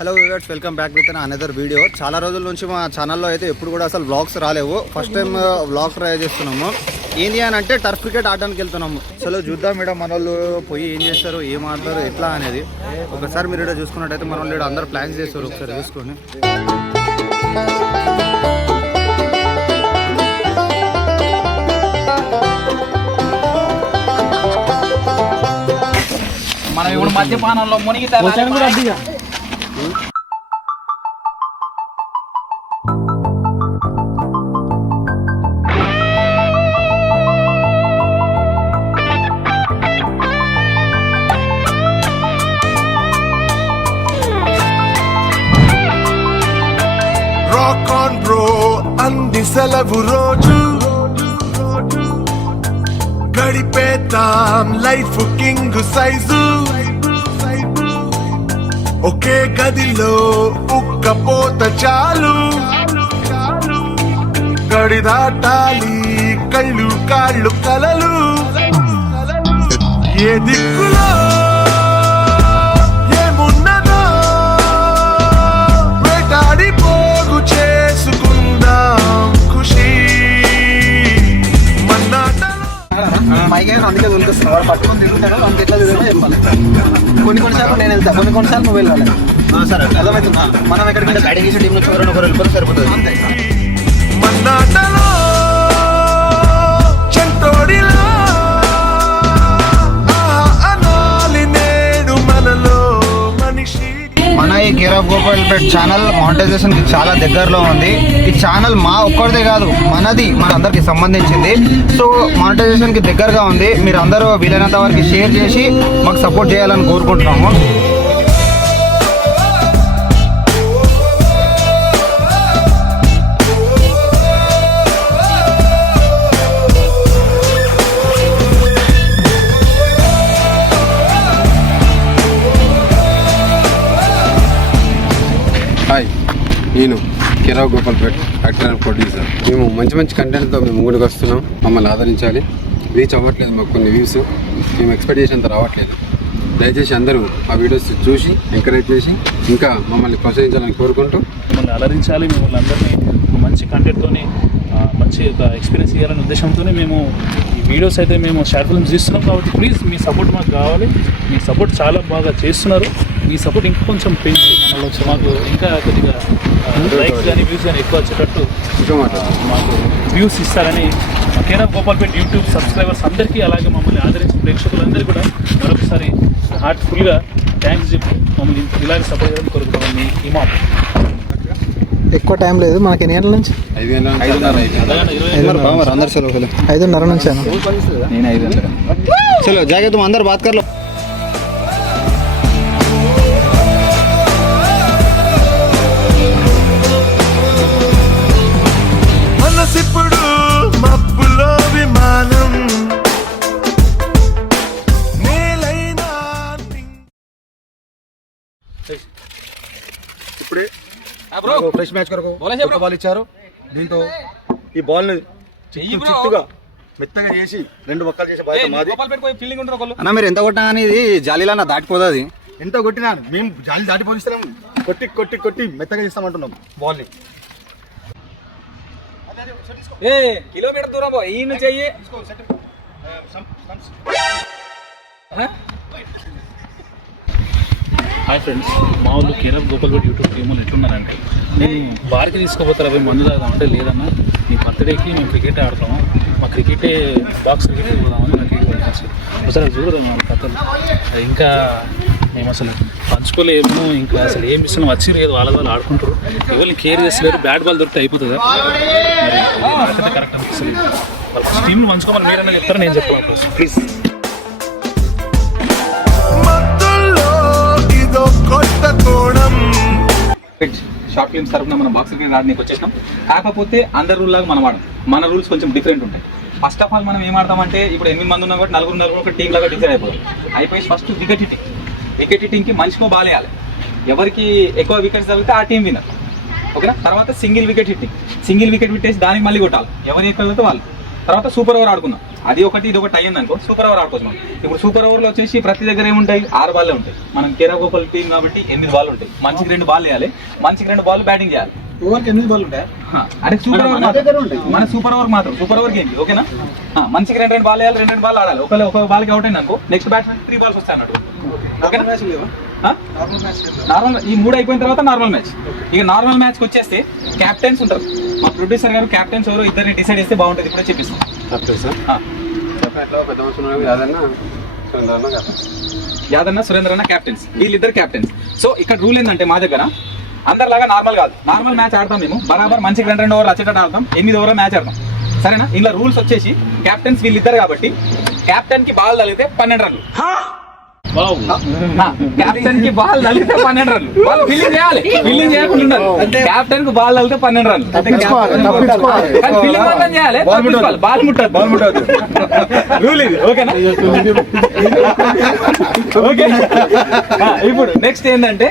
Hello viewers, welcome back with another video. చాలా రోజుల నుంచి మా ఛానల్లో అయితే ఎప్పుడు కూడా అసలు వ్లాగ్స్ రాలేవు. ఫస్ట్ టైం వ్లాగ్ ట్రై చేస్తున్నాము. ఏంటి అని అంటే టర్ఫ్ క్రికెట్ ఆడడానికి వెళ్తున్నాము. అసలు చూద్దాం మేడం మన వాళ్ళు పోయి ఏం చేస్తారు, ఏం ఆడతారు, ఎట్లా అనేది ఒకసారి మీరు ఇక్కడ చూసుకున్నట్టయితే మన వాళ్ళు అందరూ ప్లాన్స్ చేస్తారు. ఒకసారి చూసుకొని మనం ఇప్పుడు మద్యపానంలో మునిగి రాక్ ఆన్ బ్రో అంది సెలవు రోజు గడిపేతాం లైఫ్ కింగ్ సైజు ఒకే గదిలో ఉక్కపోత చాలు గడి దాటాలి కళ్ళు కాళ్ళు కలలు ఏ దిక్కులో ఏమున్నదో వేటాడి పోగు చేసుకుందాం ఖుషి పైగా అందుకే దొరికిస్తున్నావు. వాడు పట్టుకొని తిరుగుతాడు, అంత ఎట్లా తిరుగుతా చెప్పాలి. కొన్నిసార్లు నేను వెళ్తాను, కొన్నిసార్లు నువ్వు వెళ్ళాలి. సరే అర్థమవుతుందా? మనం ఎక్కడికి బ్యాటింగ్ చేసే టీంలో ఒకరు వెళ్ళిపోతే సరిపోతుంది అంతే. మన్నాటలో చెంటోడిలో అనాలి నేడు మనలో మనిషి. మన ఈ care of Gopalpet channel monetization కి చాలా దగ్గరలో ఉంది. ఈ ఛానల్ మా ఒక్కరిదే కాదు, మనది, మన అందరికి సంబంధించింది. సో మానిటైజేషన్ కి దగ్గరగా ఉంది. మీరు అందరూ వీలైనంత వరకు షేర్ చేసి మాకు సపోర్ట్ చేయాలని కోరుకుంటున్నాము. హాయ్, నేను కేరావ్ గోపాల్పేట్ యాక్టర్ అండ్ ప్రొడ్యూసర్. మేము మంచి మంచి కంటెంట్తో మేము ముందుకు వస్తున్నాం. మమ్మల్ని ఆదరించాలి. రీచ్ అవ్వట్లేదు, మాకు కొన్ని వ్యూస్ మేము ఎక్స్పెక్ట్ చేసినంత రావట్లేదు. దయచేసి అందరూ ఆ వీడియోస్ చూసి ఎంకరేజ్ చేసి ఇంకా మమ్మల్ని ప్రోత్సహించాలని కోరుకుంటూ మిమ్మల్ని అలరించాలి, మిమ్మల్ని అందరినీ మంచి కంటెంట్తో మంచి ఒక ఎక్స్పీరియన్స్ ఇవ్వాలనే ఉద్దేశంతోనే మేము ఈ వీడియోస్ అయితే మేము షార్ట్ ఫిల్మ్స్ తీస్తున్నాం. కాబట్టి ప్లీజ్ మీ సపోర్ట్ మాకు కావాలి. మీ సపోర్ట్ చాలా బాగా చేస్తున్నారు. మీ సపోర్ట్ ఇంకా కొంచెం పెంచి మనలో మాకు ఇంకా కొద్దిగా లైక్స్ కానీ వ్యూస్ కానీ ఎక్కువ వచ్చేటట్టు మాకు వ్యూస్ ఇస్తారని care of Gopalpet YouTube subscribers అందరికీ, అలాగే మమ్మల్ని ఆదరించిన ప్రేక్షకులందరికీ కూడా మరొకసారి హార్ట్ఫుల్గా థ్యాంక్స్ చెప్పి మమ్మల్ని ఇలాగే సపోర్ట్ చేయడానికి కోరుకుంటాం. మీ ఇమామ్. ఎక్కువ టైం లేదు మనకి. ఎన్ని గంటల నుంచి? 5:30 అందరు చలో 5:30 నుంచి నేను 500 చలో జాగ్రత్త అందరు బాత్ కర్లో. మనసిప్పుడు మబ్బులో విమానం నేలైనా ఇప్పుడే ఫ్రెష్ మ్యాచ్ కొరకు బాల్ ఇచ్చారు. దీంతో ఈ బాల్ ని చిత్తుగా మెత్తగా చేసి 2 బక్కలు చేసే బాధ్యత మాది. అన్న మీరు ఎంత కొట్టినా కానీ ఇది జాలీలా దాటిపోదు. అది ఎంత కొట్టినా మేము జాలి దాటిపోయిస్తాం. కొట్టి కొట్టి కొట్టి మెత్తగా చేస్తామంటున్నాం బాల్ ని. కిలోమీటర్ దూరం ఈ నుంచి అయ్యి హాయ్ ఫ్రెండ్స్, మా వాళ్ళు care of Gopalpet YouTube team వాళ్ళు ఎట్లున్నారంటే, నేను బార్కి తీసుకోపోతారు అవి మందు తాగుదాం అంటే లేదన్నా నీ బర్త్డేకి మేము క్రికెట్ ఆడతాము, మా క్రికెటే బాక్స్ క్రికెట్ పోదామని నాకు ఒకసారి చూడదాం వాళ్ళ కథలు. ఇంకా మేము అసలు పంచుకోలేము, ఇంకా అసలు ఏం ఇస్తున్నాం వచ్చి లేదు. వాళ్ళు ఆడుకుంటారు, ఎవరిని కేర్ చేస్తలేరు. బ్యాట్ బాల్ దొరికితే అయిపోతుంది. మరి నాకైతే కరెక్ట్ అనిపిస్తుంది. వాళ్ళ టీంని పంచుకోమని మీరన్నా చెప్తారా, నేను చెప్పాలి ప్లీజ్. షార్ట్ ఫిల్మ్స్ తరఫున మనం బాక్స్ క్రికెట్ ఆడడానికి వచ్చేసినాం. కాకపోతే అందరి రూల్ లాగా మనం ఆడం. మన రూల్స్ కొంచెం డిఫరెంట్ ఉంటాయి. ఫస్ట్ ఆఫ్ ఆల్ మనం ఏం ఆడతామంటే, ఇప్పుడు 8 మంది ఉన్నాం కాబట్టి 4 ఒక టీం లాగా డిసైడ్ అయిపోయి ఫస్ట్ వికెట్ హిట్టింగ్కి మనిషికో బాల్ వేయాలి. ఎవరికి ఎక్కువ వికెట్స్ తగిలితే ఆ టీం విన్నర్. ఓకేనా? తర్వాత single wicket hitting, single wicket పెట్టేసి దానికి మళ్ళీ కొట్టాలి. ఎవరు ఎక్కువ వాళ్ళు తర్వాత సూపర్ ఓవర్ ఆడుకుందాం. అది ఒకటి ఇది ఒకటి అయ్యింది అనుకో సూపర్ ఓవర్ ఆడుకోవచ్చు మనం. ఇప్పుడు సూపర్ ఓవర్ లో వచ్చేసి ప్రతి దగ్గర ఏముంటాయి 6 బాల్లే ఉంటాయి. మనం కేరా గోపాల్ టీం కాబట్టి 8 బాల్ ఉంటాయి. మనిషికి 2 బాల్ వేయాలి, మనిషికి 2 బాల్ బ్యాటింగ్ చేయాలి. ఓవర్కి 8 బాల్ ఉంటాయి. అదే సూపర్ ఓవర్ మన సూపర్ ఓవర్ మాత్రం సూపర్ ఓవర్ గేమ్ ఓకేనా. మనిషికి 2 బాల్ వేయాలి, 2 బాల్ ఆడాలి. ఒక బాల్కి అవుట్ అయింది అనుకో నెక్స్ట్ బ్యాట్స్మెన్ 3 బాల్స్ వస్తాయి అన్నట్టు. నార్మల్ ఈ 3 అయిపోయిన తర్వాత నార్మల్ మ్యాచ్. ఇక నార్మల్ మ్యాచ్కి వచ్చేస్తే క్యాప్టెన్స్ ఉంటారు. మా ప్రొడ్యూసర్ గారు క్యాప్టెన్స్ ఎవరు ఇద్దరిని డిసైడ్ చేస్తే బాగుంటుంది. ఇప్పుడే చెప్పిస్తాం. యాదన్న సురేంద్ర అన్న క్యాప్టెన్స్, వీళ్ళిద్దరు క్యాప్టెన్స్. సో ఇక్కడ రూల్ ఏంటంటే మా దగ్గర అందరిలాగా నార్మల్ కాదు. నార్మల్ మ్యాచ్ ఆడతాం మేము బరాబర్ మనిషికి 2 ఓవర్లు వచ్చేటట్టు ఆడతాం. 8 ఓవర్ల మ్యాచ్ ఆడతాం సరేనా. ఇలా రూల్స్ వచ్చేసి క్యాప్టెన్స్ వీళ్ళిద్దరు కాబట్టి క్యాప్టెన్ కి బాల్ తగిలితే 12 రన్లు. క్యాప్టెన్ కి బాల్ తగిలితే 12 రన్లు. వాళ్ళు ఫీల్డింగ్ చేయాలి, ఫీల్డింగ్ చేయకుండా ఉండాలి. క్యాప్టెన్ కు బాల్ తగిలితే 12 రన్లు. ఫీల్డింగ్ మాత్రం చేయాలి, బాల్ ముట్టదు. రూల్ ఇది ఓకేనా. ఓకే ఇప్పుడు నెక్స్ట్ ఏంటంటే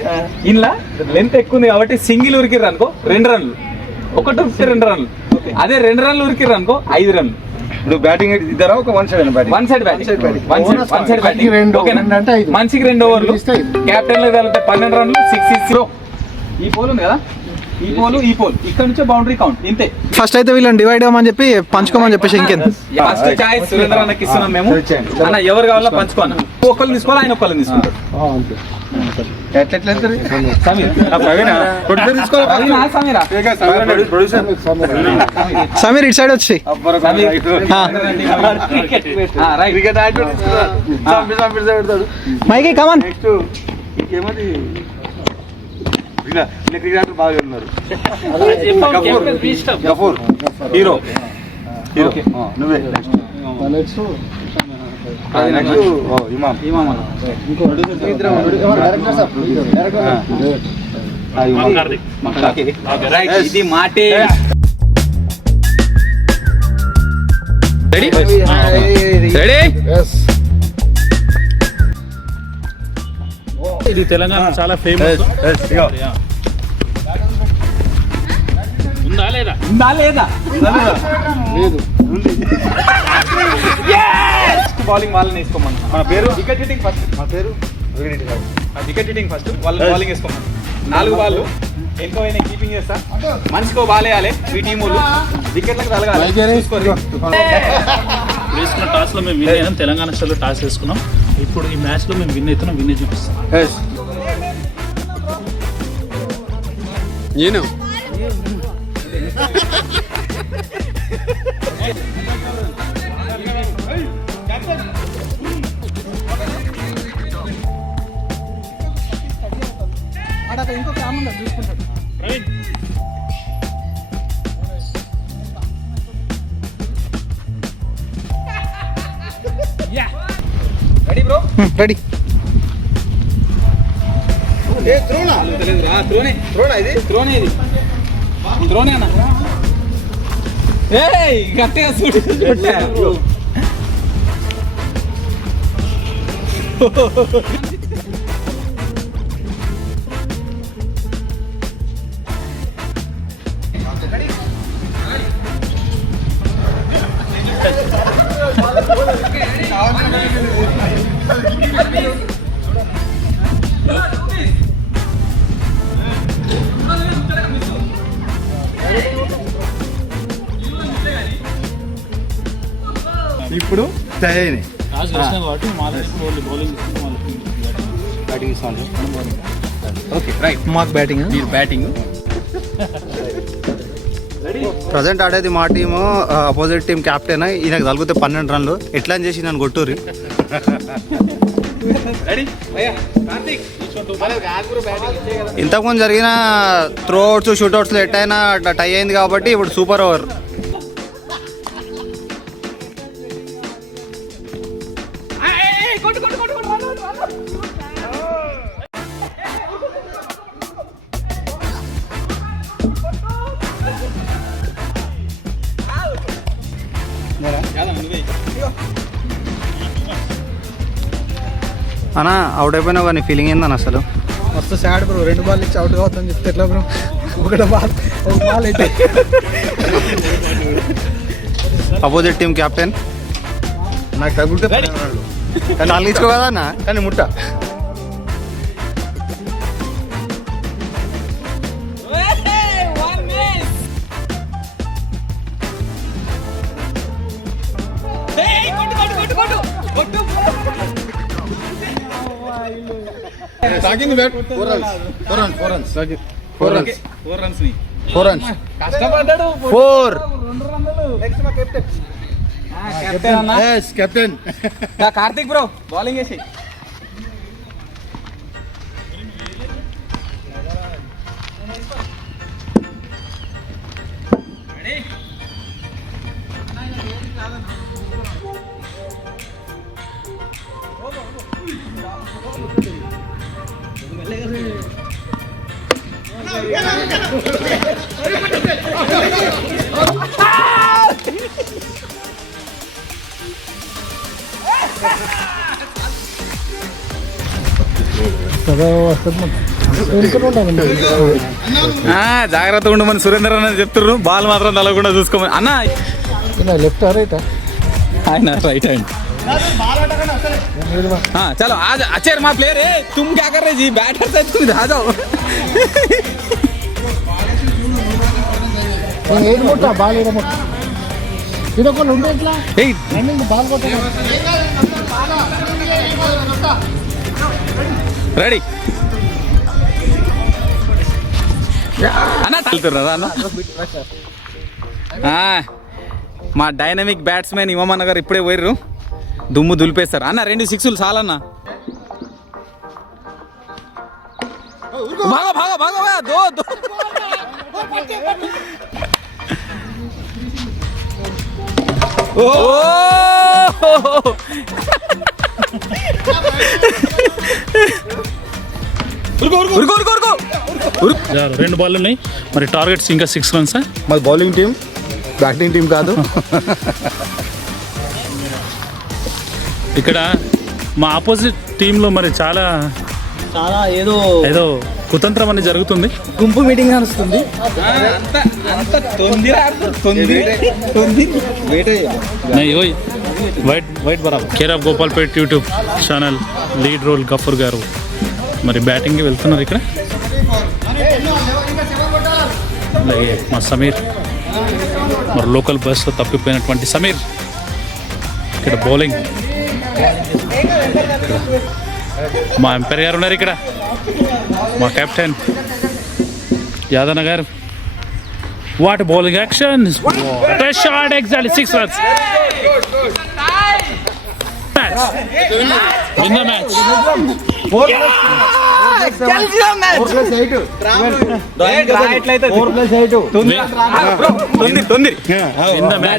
ఇంట్లో లెంత్ ఎక్కువ ఉంది కాబట్టి సింగిల్ ఉరికిర్రు అనుకో 2 రన్లు. ఒకటి ఉరికితే 2 రన్లు. అదే 2 రన్లు ఉరికిర్రు అనుకో 5 రన్లు. ఇప్పుడు బ్యాటింగ్ ఇద్దరు ఒక వన్ సైడ్ బ్యాటింగ్ మనిషికి 2 ఓవర్లు. క్యాప్టెన్ లో కలిపితే 12 రన్లు. 6 ఈ పోల్ ఉంది కదా, ఈ పోల్ ఇక్కడ నుంచే బౌండరీ కౌంట్ ఇంతే. ఫస్ట్ అయితే వీళ్ళని డివైడ్ అవ్వమని చెప్పి పంచుకోమని చెప్పేసి ఇంకేం ఫస్ట్ చాయిస్ సురేంద్ర అన్నకి ఇస్తున్నాం మేము. అన్న ఎవరు కావాలో పంచుకోన్న. ఒకళ్ళు తీసుకోవాలి, ఆయన ఒకళ్ళని తీసుకుంటారు. సమీర్ ఇటు సైడ్ వచ్చి మైకి కమాన్. క్రికెటర్ బాగా ఉన్నారు. గఫూర్ హీరో నువ్వే. ఇది మాటే. ఇది తెలంగాణ చాలా ఫేమస్. ఉందా లేదా బౌలింగ్ వాళ్ళని వేసుకోమన్నా. మన పేరు వికెట్ హిట్టింగ్ ఫస్ట్. మా పేరు వికెట్ హిట్టింగ్ ఫస్ట్. వాళ్ళని బౌలింగ్ వేసుకోమన్నా. 4 బాల్ ఎక్కువ కీపింగ్ చేస్తా. మనిషికో బాల్ వేయాలి. ఈ టీం వాళ్ళు వికెట్లకు తలగాలి. వేసుకున్న టాస్ లో మేము విన్ అయ్యాం. తెలంగాణ స్టైల్లో టాస్ వేసుకున్నాం. ఇప్పుడు ఈ మ్యాచ్ లో మేము విన్ అవుతున్నాం. విన్ చూపిస్తాం. నేను రెడీ బ్రో? రెడీ. త్రోనే అన్న. ఏయ్ గట్టిగా చూడు. ఇప్పుడు తయారైనాయి. టాస్ వేసినాం కాబట్టి వాళ్ళు బౌలింగ్ బ్యాటింగ్ ఇస్తాను. Okay right. మాకు బ్యాటింగ్. మీరు బ్యాటింగ్. ప్రజెంట్ ఆడేది మా టీము. Opposite team captain. ఈయనకు తగిలితే 12 రన్లు. ఎట్లా అని చేసి నన్ను కొట్టూరి. ఇంతకుముందు జరిగిన త్రోఅవుట్స్ షూట్అవుట్స్లో ఎట్టయినా టై అయింది కాబట్టి ఇప్పుడు సూపర్ ఓవర్. అన్నా అవుట్ అయిపోయినా కానీ ఫీలింగ్ ఏందని అసలు మస్తు సాడ్ బ్రో. 2 బాల్ ఇచ్చి అవుట్ అవుతుందని చెప్తే ఎట్లా బ్రో? ఒక బాల్ అయితే అపోజిట్ టీమ్ కెప్టెన్. నాకు తగ్గుంటే 12 రన్లు. కానీ వాళ్ళు ఇచ్చుకో కదా అన్న. కానీ ముట్ట తాకింది బ్యాట్. 4 runs. 4 runs ని 4 runs. కష్టపడ్డాడు 4. కెప్టెన్ అన్న. Yes, captain. Karthik bro bowling వేసి జాగ్రత్త ఉండమని సురేందర్ అన్న చెప్తున్నారు. బాల్ మాత్రం తలకుండా చూసుకోమని అన్న. లెఫ్ట్ రైట్ ఆయన రైట్ హ్యాండ్. चलो आज अच्छे माँ प्लेयर है. तुम क्या कर रहे जी? बैटर से तुम आ जाओ. రెడీ అన్న తల్లుతున్నారా అన్న? మా డైనమిక్ బ్యాట్స్మెన్ ఇమమన్న గారు ఇప్పుడే పోయిర్రు. దుమ్ము దులిపేస్తారు అన్న. 2 సిక్స్లు చాలన్న. భాగో భాగో భాగో దో దో. రెండు బాల్ ఉన్నాయి. మరి టార్గెట్స్ ఇంకా 6 runs. మాది బౌలింగ్ టీం, బ్యాటింగ్ టీం కాదు. ఇక్కడ మా ఆపోజిట్ టీంలో మరి చాలా ఏదో కుతంత్రం అనేది జరుగుతుంది. గుంపు మీటింగ్ నడుస్తుంది. వైట్ బరాబర్. Care of Gopalpet YouTube channel lead role Gafoor గారు మరి బ్యాటింగ్కి వెళ్తున్నారు. ఇక్కడ అలాగే మా సమీర్, మరి లోకల్ బస్లో తప్పిపోయినటువంటి సమీర్ ఇక్కడ బౌలింగ్. మా ఎంపైర్ గారు ఉన్నారు ఇక్కడ, మా కెప్టెన్ యాదన్న గారు. What bowling action, shot exactly 6 runs. Win the match. 4+8.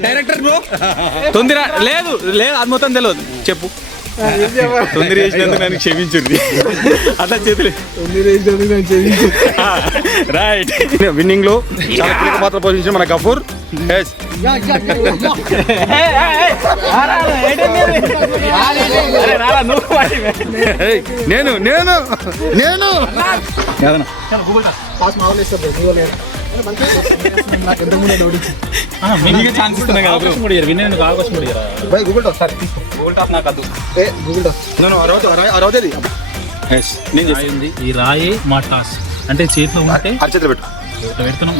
Director bro తొందర లేదు లేదు అది మొత్తం తెలియదు. చెప్పు తొందర చేసినందుకు నన్ను క్షమించుంది. అట్లా చేతులు రైట్. విన్నింగ్ లో చాలా కీలక పాత్ర పోషించిన మన గఫూర్. నేను నేను నేను ఛాన్స్ ఇస్తున్నా కదా bro. Google top sir. Google top నాకు వద్దు. గూగుల్ టాప్ అరవది ఈ రాయే మా టాస్ అంటే చేతిలో ఉంటే అరచేతులు పెట్టు. పెడుతున్నాం.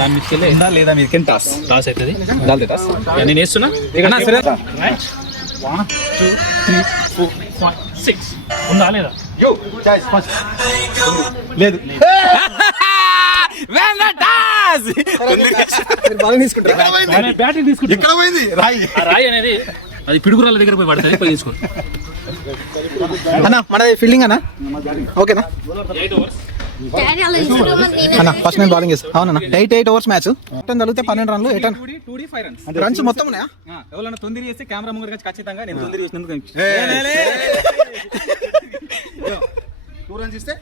దాని మీద లేదా మీదకి టాస్ టాస్ అవుతుంది. టాస్ నేను వేస్తున్నా. 1 2 3 4 5 6 ఉందా లేదా? లేదు బ్యాటింగ్ తీసుకుంటా. ఎక్కడ పోయింది రాయి? రాయి అనేది అది పిడుగురాల దగ్గర పోయి పడుతుంది. పోయి తీసుకో అన్న. మన ఫీల్డింగ్ అన్న ఓకేనా అన్న? ఫస్ట్ నేను బౌలింగ్ చేస్తాను. అవునన్నా 8 overs మ్యాచ్. 10 కలిగితే 12 రన్లు. 2D 5 runs రన్స్ మొత్తం ఉన్నాయా? ఎవరన్నా తొందర చేస్తే కెమెరా ముందు ఖచ్చితంగా నేను తొందర చేసినందుకు 2 runs ఇస్తే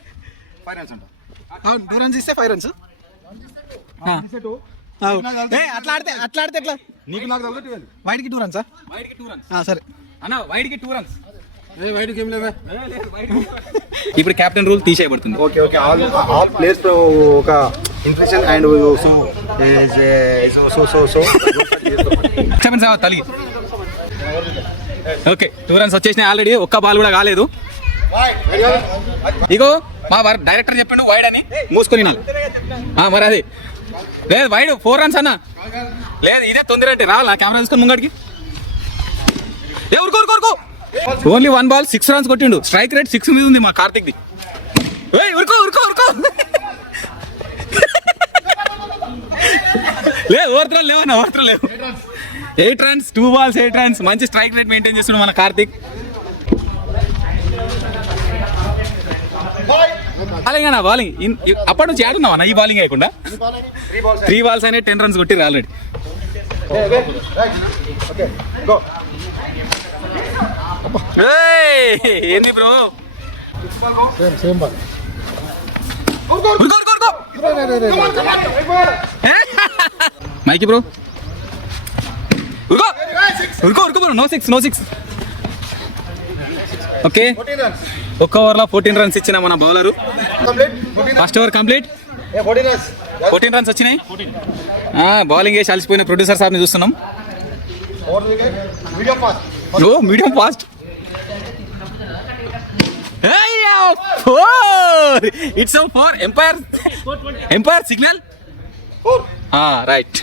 5 runs అంట. 2 runs ఇస్తే 5 runs. అట్లా ఆడితే ఎట్లా? నీకు నాకు తగ్గట్టు వైడ్కి 2 runs. వైడ్కి 2 runs సరే అన్న. వైడ్కి 2 runs. వైట్ గేమ్ లేవే. ఇప్పుడు కెప్టెన్ రూల్ తీసేయబడుతుంది. ఓకే ఆల్ ప్లేయర్స్ ఒక infection and so చెప్పండి సార్ తలిగి. ఓకే 2 runs వచ్చేసినాయి ఆల్రెడీ, ఒక్క బాల్ కూడా కాలేదు. ఇగో మా డైరెక్టర్ చెప్పండు వైడ్ అని, మూసుకొని మరి అది లేదు వైడ్ 4 runs అన్న లేదు, ఇదే తొందర అంటే రావాలి నా కెమెరా తీసుకొని ముంగడికి. ఊరుకో ఓన్లీ 1 ball 6 runs కొట్టిండు. స్ట్రైక్ రేట్ 6 మీద ఉంది మా కార్తిక్ది. ఊరుకో లేదు ఓవర్త్రో లేవన్నా, ఓవర్త్రో లేవు. 8 runs 2 balls 8 runs, మంచి స్ట్రైక్ రేట్ మెయింటైన్ చేస్తున్నాడు మన కార్తిక్. బాలింగ్ అప్పటి నుంచి ఆడున్నావా ఈ బాలింగ్ అయ్యకుండా? 3 balls అయినా 10 runs కొట్టిరు ఆల్రెడీ. ఏంది బ్రో మైకి బ్రో ఉరుకో బ్రో, నో సిక్స్. ఓకే ఒక్క ఓవర్లో 14 runs ఇచ్చిన మన bowler. First over complete, 14 runs వచ్చినాయి. బౌలింగ్ వేసి అలసిపోయిన ప్రొడ్యూసర్ సాబ్ని చూస్తున్నాం. Medium fast. It's for umpire signal. Right,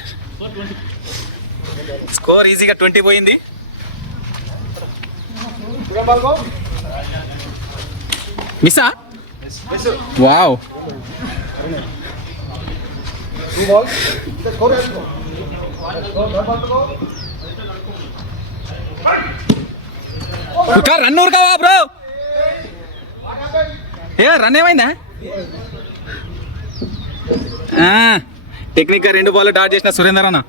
score ఈజీగా 20 పోయింది. మిస్సా? వావ్, రన్ ఊరుకావా బ్రో? రన్ ఏమైందా? టెక్నిక్ గా 2 balls డాట్ చేసిన సురేందర్ అన్న.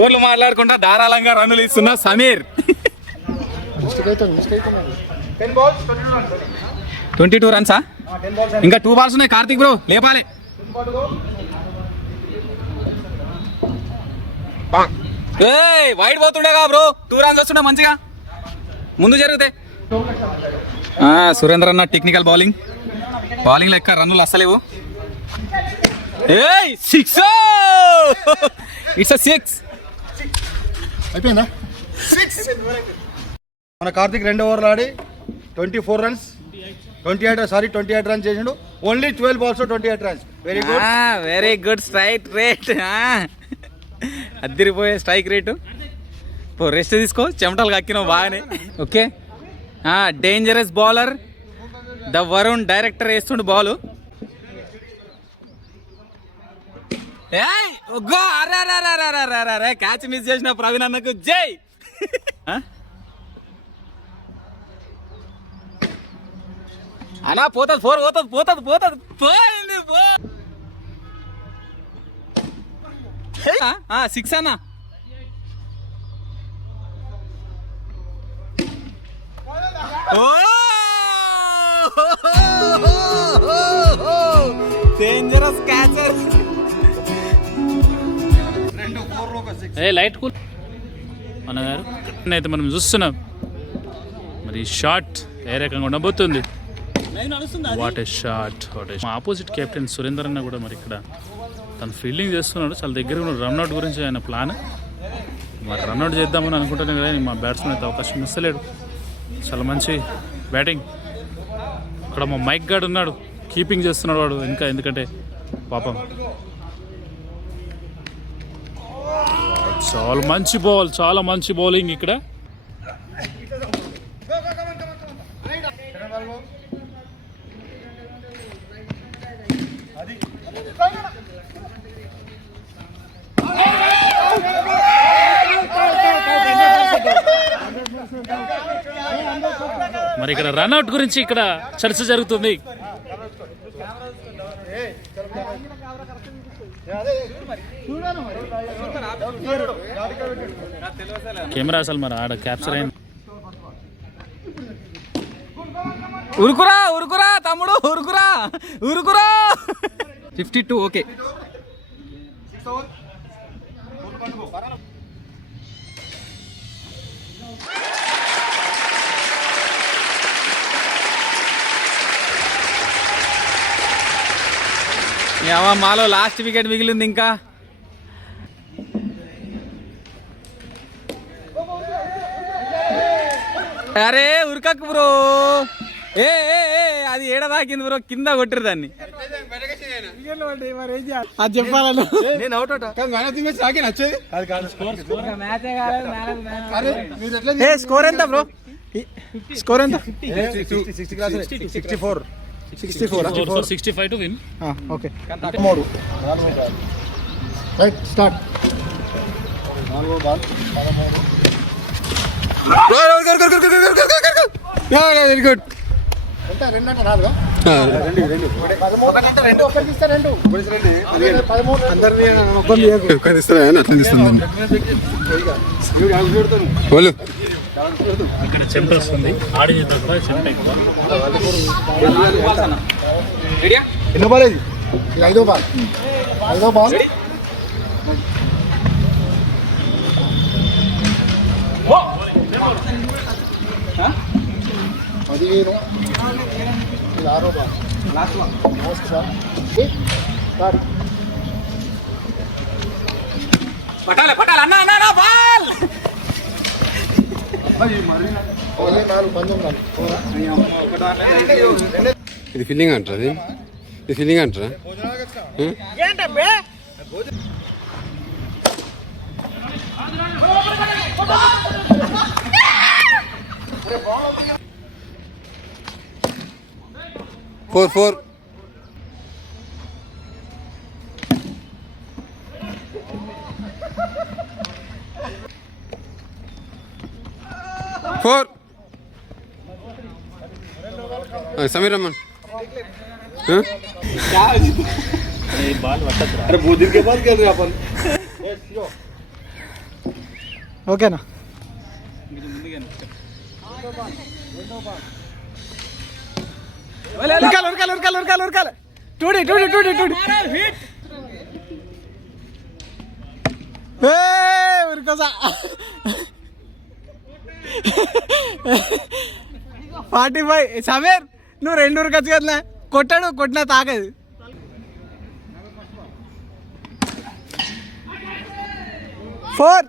ఊర్లు మాట్లాడుకుంటా ధారాళంగా రన్నులు ఇస్తున్న సమీర్. 22 runs. ఇంకా 2 balls ఉన్నాయి కార్తిక్ బ్రో, లేపాలి. వైడ్ పోతుండేగా బ్రో, 2 runs వస్తుండే మంచిగా ముందు జరిగితే. సురేందర్ అన్న టెక్నికల్ బౌలింగ్ లెక్క రన్నులు అస్సలేవు. 6, ఇట్స్ 6 అయిపోయిందా? మన కార్తిక్ 2 ఓవర్లు ఆడి 24 runs 28 runs చేసిండు. Only 12 balls 28 runs. Very good strike rate. అద్దరిపోయే స్ట్రైక్ రేటు. రెస్ట్ తీసుకో, చెమటలు కక్కినావు బాగానే. Okay, dangerous bowler the Varun director వేస్తుండు బాల్. అరే క్యాచ్ మిస్ చేసిన ప్రవీణ్ అన్నకు జై. అనా పోతుంది 4 పోయింది. 6 అన్నా. Dangerous catcher. లైట్ కూల్ మన గారు అయితే మనం చూస్తున్నాం. మరి షాట్ ఏ రకంగా ఉండబోతుంది? What a shot. మా ఆపోజిట్ కెప్టెన్ సురేందర్ అన్న కూడా మరి ఇక్కడ తను ఫీల్డింగ్ చేస్తున్నాడు. చాలా దగ్గర ఉన్నాడు. రన్అట్ గురించి ఆయన ప్లాన్. మరి రన్అట్ చేద్దామని అనుకుంటున్నాను కదా, మా బ్యాట్స్మెన్ అయితే అవకాశం ఇస్తలేడు. చాలా మంచి బ్యాటింగ్. ఇక్కడ మా మైక్ గార్డ్ ఉన్నాడు, కీపింగ్ చేస్తున్నాడు వాడు ఇంకా, ఎందుకంటే పాపం. చాలా మంచి బౌలింగ్ ఇక్కడ. మరి ఇక్కడ రన్అట్ గురించి ఇక్కడ చర్చ జరుగుతుంది. కెమెరా అసలు మరి ఆడ క్యాప్చర్ అయింది. ఉరుకురా తమ్ముడు, ఉరుకురా. 52. ఓకే మాలో లాస్ట్ వికెట్ మిగిలింది ఇంకా. అరే ఉరకకు బ్రో, ఏ అది ఏడ తాకింది బ్రో, కింద కొట్టిరు దాన్ని. అది చెప్పాలను నేను అవుట్ స్కోర్ ఎంత బ్రో? స్కోర్ ఎంత? 65 to win. Okay right start. Very good. ఇక్కడ చెంట వస్తుంది, ఆడిన తర్వాత చెంట ఎక్కువ. ఎన్నో బాల్ ఇది? ఐదో బాల్. పట్టాలి అన్న బాల్. ఇది ఫీలింగ్ అంటారా? ఇది ఫీలింగ్ అంటారా? ఫోర్ సమీర్ రమ్మన్. బాల్ పట్టదురా. ఓకేనా? ఉరకాలి. టూడి. ఉరకసా 45. సమీర్ నువ్వు 2 ఉరకచ్చు కదా, కొట్టినా తాగదు. ఫోర్.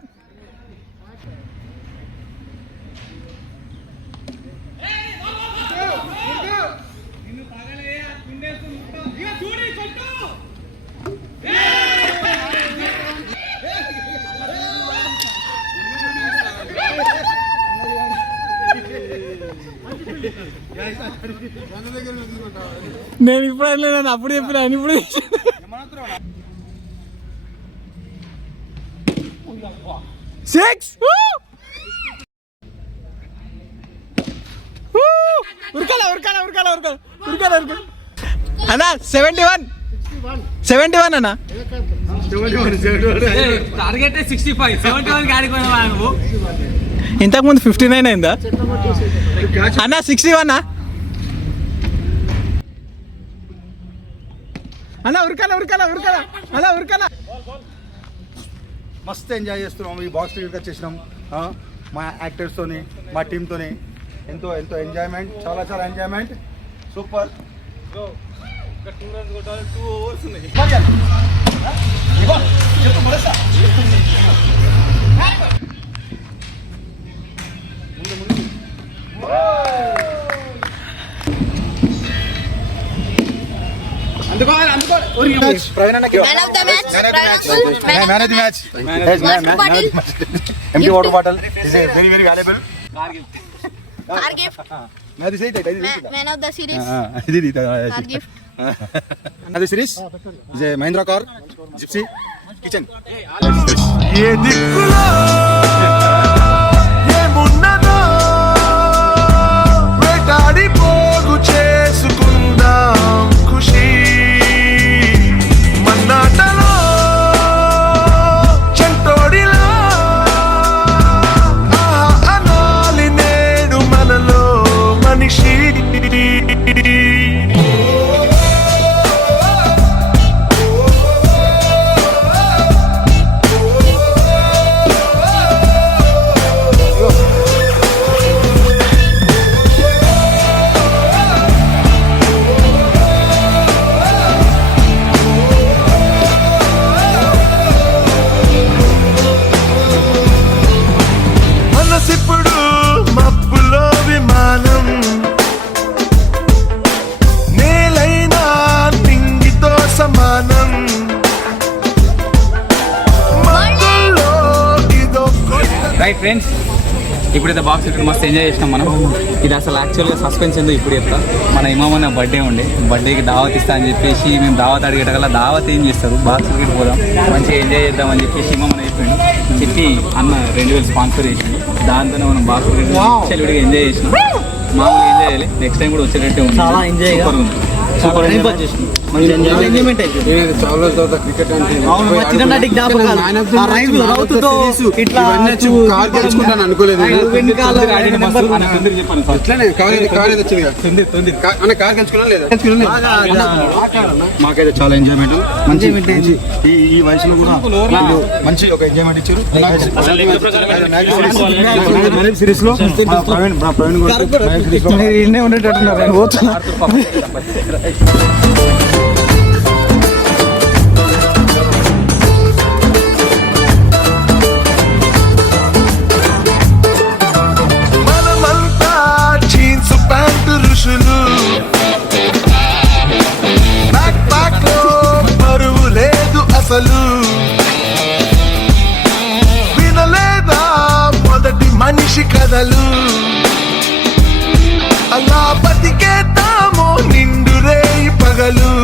నేను ఇప్పుడు అనలేదు, అప్పుడు చెప్పిన ఇప్పుడు. 6. ఉరకాల అన్నా. 71 అన్నా. టార్గెట్ 65, 71 ఆడిపోయినా నువ్వు. ఇంతకుముందు 59 అయిందా అన్నా? 61 అన్నా. ఉరకాల. మస్తు ఎంజాయ్ చేస్తున్నాం. ఈ బాక్స్ క్రికెట్ వచ్చేసినాం మా యాక్టర్స్తోని, మా టీంతోని. ఎంతో ఎంజాయ్మెంట్, చాలా ఎంజాయ్మెంట్. సూపర్. 2 runs కొట్టాలి, 2 overs ఉన్నాయి. Man of the match. Man of the match. Yes, man of the match. Empty water bottle is very valuable. Car gift. Man of the series. Car gift. Another series is a Mahindra car, Gypsy, kitchen. ఏ దిక్కులో ఏమున్నదో వేటాడి పోగు చేసుకుందాం ఖుషి. మన్నాటలో చెంటోడిలా ఆహా అనాలి నేడు మనలో మనిషి. Right friends, ఇప్పుడైతే బాక్స్ క్రికెట్ మస్తు ఎంజాయ్ చేసినాం మనం. ఇది అసలు యాక్చువల్గా సస్పెన్స్ ఏందో ఇప్పుడు చెప్తా. మన ఇమామన్న బర్త్డే ఉండే, బర్త్డేకి దావత్ ఇస్తా అని చెప్పేసి మేము దావత్ అడిగేటగల దావత్ ఏం చేస్తారు, బాక్స్ క్రికెట్ పోదాం మంచిగా ఎంజాయ్ చేద్దామని చెప్పేసి ఇమామన్న చెప్పిండు. చెప్పి అన్న 2000 స్పాన్సర్ చేసిండు. దాంతోనే మనం బాక్స్ క్రికెట్ చెల్లుడిగా ఎంజాయ్ చేసినాం. మామూలుగా ఎంజాయ్ చేయాలి, నెక్స్ట్ టైం కూడా వచ్చేటట్టే ఉంది. చాలా ఎంజాయ్ సూపర్ ఉంది. సూపర్ ఎంజాయ్మెంట్ అయిపోయింది. చాలా రోజుల తర్వాత క్రికెట్ అంటే అవును, మా చిన్ననాటి జ్ఞాపకాలు. ఆ రైతు రౌతుతో ఇట్లా కార్ గెలుచుకుంటాను అనుకోలేదు నేను. వెనకాల ఆడిన మస్తు అన్న తొందరగా చెప్పాను ఫస్ట్. ఇట్లానే కార్ ఏది వచ్చింది కదా, అన్న కార్ గెలుచుకున్నా లేదా? మాకైతే చాలా ఎంజాయ్మెంట్, మంచి ఈ వయసులో కూడా వీళ్ళు మంచి ఒక ఎంజాయ్మెంట్ ఇచ్చారు. సిరీస్ లో ప్రవీణ్ ఇన్నే ఉండేటట్టున్నారు. మనమంతా జీన్స్ ప్యాంటు ఋషులు, బ్యాక్ ప్యాక్ లో బరువు లేదు అసలు. వినలేదా మొదటి మనిషి కథలు, అలా బతికేద్దామో నిండు రేయి పగలు.